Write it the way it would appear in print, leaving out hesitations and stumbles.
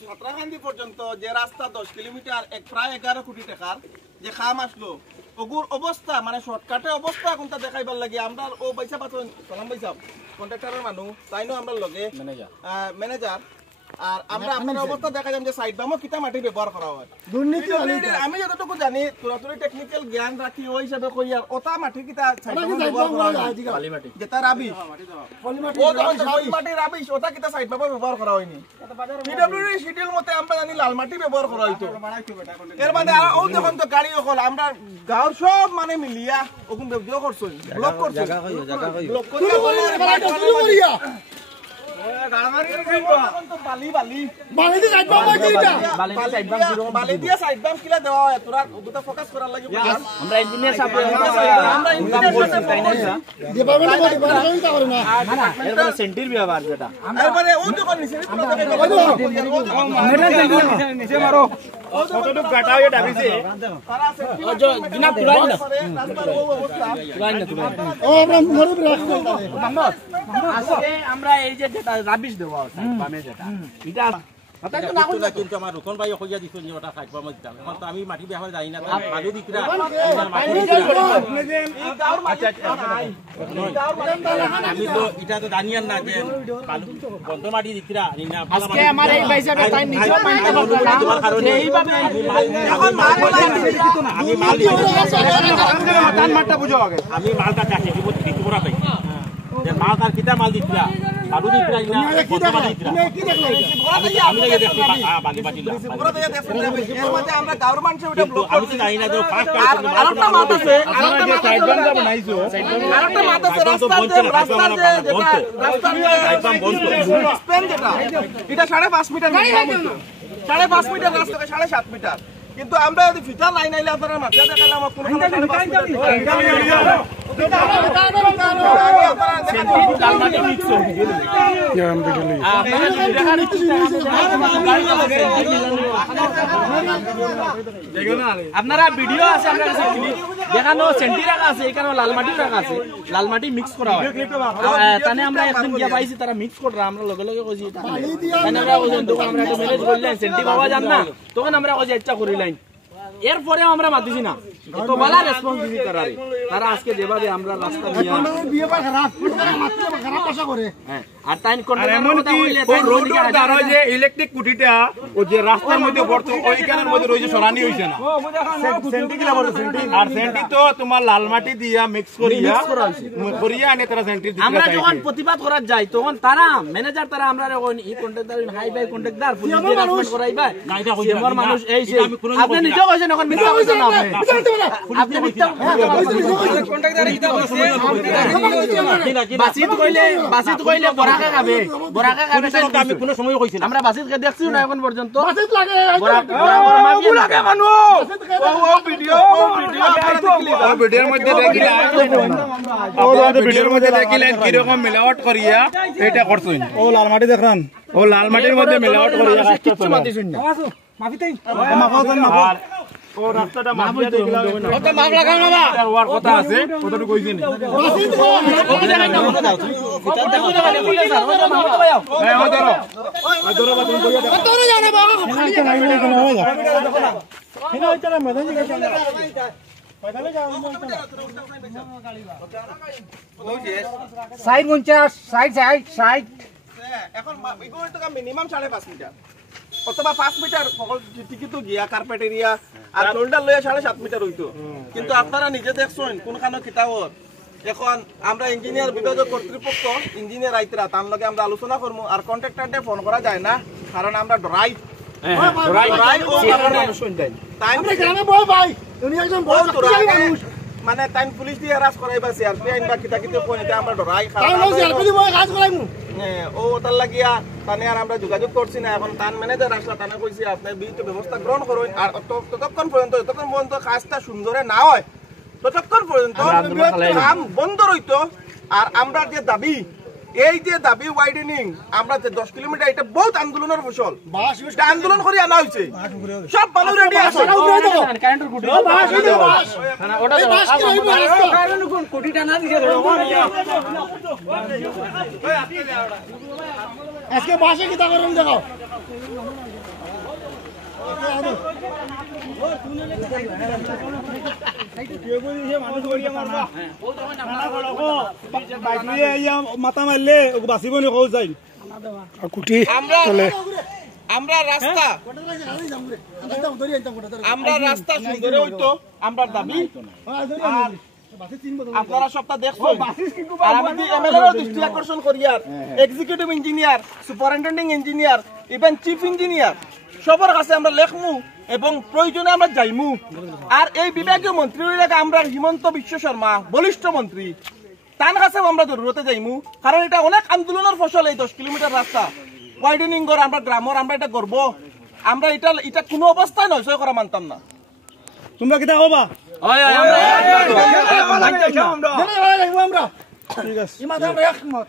সাতরাকান্দি পর্যন্ত যে রাস্তা 10 কিলোমিটার প্রায় 11 কোটি টাকার যে খাম আসলো ওগুর অবস্থা মানে শর্টকাটে অবস্থা কোনটা দেখাইবার লাগে আমরা ও পয়সা পাচ্ছেন সালাম ভাই সাহেব কন্ট্রাক্টরের মানুষ তাইনো আমরা লগে ম্যানেজার আর আমরা আপনার অবস্থা দেখা যাম যে সাইড বামও কিতা মাটি ব্যবহার করা হয় দুর্নীতি আমি যতটুকু জানি পুরাতন টেকনিক্যাল জ্ঞান রাখি ওই হিসাবে কই আর ওটা মাটি কিতা সাইড বামও ব্যবহার করা হয় বালি মাটি যেটা রাবিশ ও যখন বালি মাটি রাবিশ ওটা কিতা সাইড বামও ব্যবহার করা হয়নি পিডব্লিউডি শিডিউল মতে আমরা জানি লাল মাটি ব্যবহার করা হইতো এর মানে ও যখন তো গাড়ি হল আমরা গাঁর সব মানে মিলিয়া ওরকম ব্যবহার করছই ব্লক করছই ব্লক করিয়া বালি দিয়ে সাইড বাম কিলা দেওয়া হয় তোরা ওটা ফোকাস করার লাগে আমরা ইঞ্জিনিয়ার সাহেব আমরা ইঞ্জিনিয়ার সাহেব ডিপার্টমেন্ট করে না এরপর সেন্টির ব্যবহার যেটা এরপরে ও যখন নিচে মারো কতটুকু কাটা হয়ে ডাবিছে তারা সেন্টি দিনা তুলাই না ও আমরা মরব রাখবো আজকে আমরা এই যে যেটা রাবিশ দেওয়া আছে বামে যেটা এটা কিন্তু আমার রুকন ভাই কইয়া দিছিল যে ওটা খাইবা মধ্যে এখন তো আমি মাটি ব্যবহার জানি না বালু দিকরা আমি তো এটা তো জানি না যে বালু বন্ধ মাটি দিকরা না আজকে আমার এই পয়সাটা টাইম নিছো তোমার কারণে এইভাবে এখন আমি মাল দিই টান মারটা বুঝো আগে আমি মালটা চাই দিব দিকরা পাই যে মাল তার কিটা মাল দিকরা বালু দিকরা না বন্ধ মাটি দিকরা কি দেখলাই আমি লাগে দেখি বালি মাটি পুরো দেয়া দেখছেন এর মধ্যে আমরা গভর্নমেন্ট সে ওটা ব্লক আমি তো জানি না যে ফাস্ট আরেকটা মাত আছে আরেকটা সাইড বাম বানাইছো আরেকটা মাত আছে রাস্তার একদম বন্ধ স্পেন যেটা এটা 5.5 মিটার 5.5 মিটার রাস্তা 7.5 মিটার কিন্তু আমরা যদি ফিটার লাইন আইলে আপনারা মাথা দেখালাম কোন আপনারা ভিডিও আছে আপনার কাছে দেখানো সেন্টি রাখা আছে এখানে লাল মাটি রাখা আছে লাল মাটি মিক্স করা হয় তানে আমরা একদিন গিয়া পাইছি তারা মিক্স করে আমরা লগে লগে কইছি তানে আমরা ওজন দোকান আমরা একটু ম্যানেজ করলেন সেন্টি বাবা জান না তখন আমরা কইছি ইচ্ছা করিলাম এরপরে আমরা মাতিছি না তো বালা রেসপন্স দিছি তারা আজকে যেভাবে আমরা রাস্তা নিয়ে খারাপ আশা করে আর টাইম কন্ট্রাক্টর কথা কইলে তাই রোডের দ্বারা যে ইলেকট্রিক কুটিটা ও যে রাস্তার মধ্যে পড়তো ওইখানের মধ্যে রইছে সরানি হইছে না সেন্টি কি লাগবে সেন্টি আর সেন্টি তো তোমার লাল মাটি দিয়া মিক্স করিয়া আনে তারা সেন্টি দিতে আমরা যখন প্রতিবাদ করা যাই তখন তারা ম্যানেজার তারা আমরা এই contractor hi bye contractor police department করাইবা গাইটা কইছে আমার মানুষ এই আপনি নিজে কইছেন এখন মিথ্যা কইছেন না আপনি মিথ্যা কন্ট্রাক্টর কিটা কইছে বাসিত কইলে বরাকা খাবে আমি কোন সময় কইছি আমরা বাসিত কে দেখছি না এখন পর্যন্ত বাসিত লাগে বরাকা লাগে মানুষ ও ভিডিওর মধ্যে দেখিলেন কি রকম মিলাওয়াট করিয়া এটা করছুন ও লাল মাটি দেখরান ও লাল মাটির মধ্যে মিলাওয়াট করিয়া কিছু মাতিছুন না মাফিতেই মাফাতন মাফা ও রাস্তাটা মাফিয়া দেখিলা ওটা মাফ লাগাও না বা ওর কথা আছে কতটুকু কইছি নি বাসিত ওকে দেখাই না ওটা দাও ভিতর দেখো না বলে স্যার ওটা মাফ লাগাও এই ও ধরো বাথরুম করিয়া দেখো তোরে জানা বাবা খালি নাই দেখো না কিনা হইতারা মেদান জি গেছে পয়দালে যাও সাইড 50 সাইড এখন ইগোর টাকা মিনিমাম 5.5 মিটার অথবা 5 মিটার সকল টিকিটো গিয়া কার্পেট এরিয়া আর শোল্ডার লয়া 7.5 মিটার হইতো কিন্তু আপনারা নিজে দেখছেন কোনখানে কিতাবত এখন আমরা ইঞ্জিনিয়ার বিভাগীয় কর্তৃপক্ষ ইঞ্জিনিয়ার আইতরা তার লগে আমরা আলোচনা করব আর কন্ট্রাক্টরকে ফোন করা যায় না কারণ আমরা ড্রাইভ ও মানুষ শুনতেন টাইম আমরা গ্রামে বয় ভাই উনি একজন বড় মানুষ মানে টাইম পুলিশ দিয়ে রাজ করাইবা সিআরপি আইন বা কিতা কিতে কোন এটা আমরা ডরাই খারাপ তাই সিআরপি দিয়ে কাজ করাইমু ও তার লাগিয়া তানে আর আমরা যোগাযোগ করছি না এখন তান ম্যানেজার আসলা তানে কইছি আপনি বিহিত ব্যবস্থা গ্রহণ করুন আর ততক্ষণ পর্যন্ত কাজটা সুন্দরে না হয় ততক্ষণ পর্যন্ত কাম বন্ধ রইতো আর আমরা যে দাবি এই যে দাবি ওয়াইডেনিং আমরা যে 10 কিলোমিটার এটা বহুত আন্দোলনের ফসল এটা আন্দোলন করে আনা হইছে সব মানুষ রেডি আছে কারেন্টের গুটি ওটা কারেন্টের গুটিটা না দিছে আজকে বাসে কি তা করুন দেখো মাথা মারলে বাঁচিব নি কৌ যাই আমরা রাস্তা সুন্দর হইতো আমরা দাবি আপনারা সবটা দেখছেন আর আমি এমএলএর দৃষ্টি আকর্ষণ করি আর executive engineer superintending engineer even chief engineer সবার কাছে আমরা লেখমু এবং প্রয়োজনে আমরা যাইমু আর এই বিভাগীয় মন্ত্রী আমরা হিমন্ত বিশ্ব শর্মা বলিষ্ঠ মন্ত্রী তার কাছে আমরা জরুরতে যাইমু কারণ এটা অনেক আন্দোলনের ফসল এই 10 কিলোমিটার রাস্তা ওয়াইডেনিং করা আমরা গ্রামের আমরা এটা করব আমরা এটা কোনো অবস্থায় নয় সই করা মানতাম না তোমরা কিটা হবা আমরা ঠিক আছে ইমাম আমরা একমত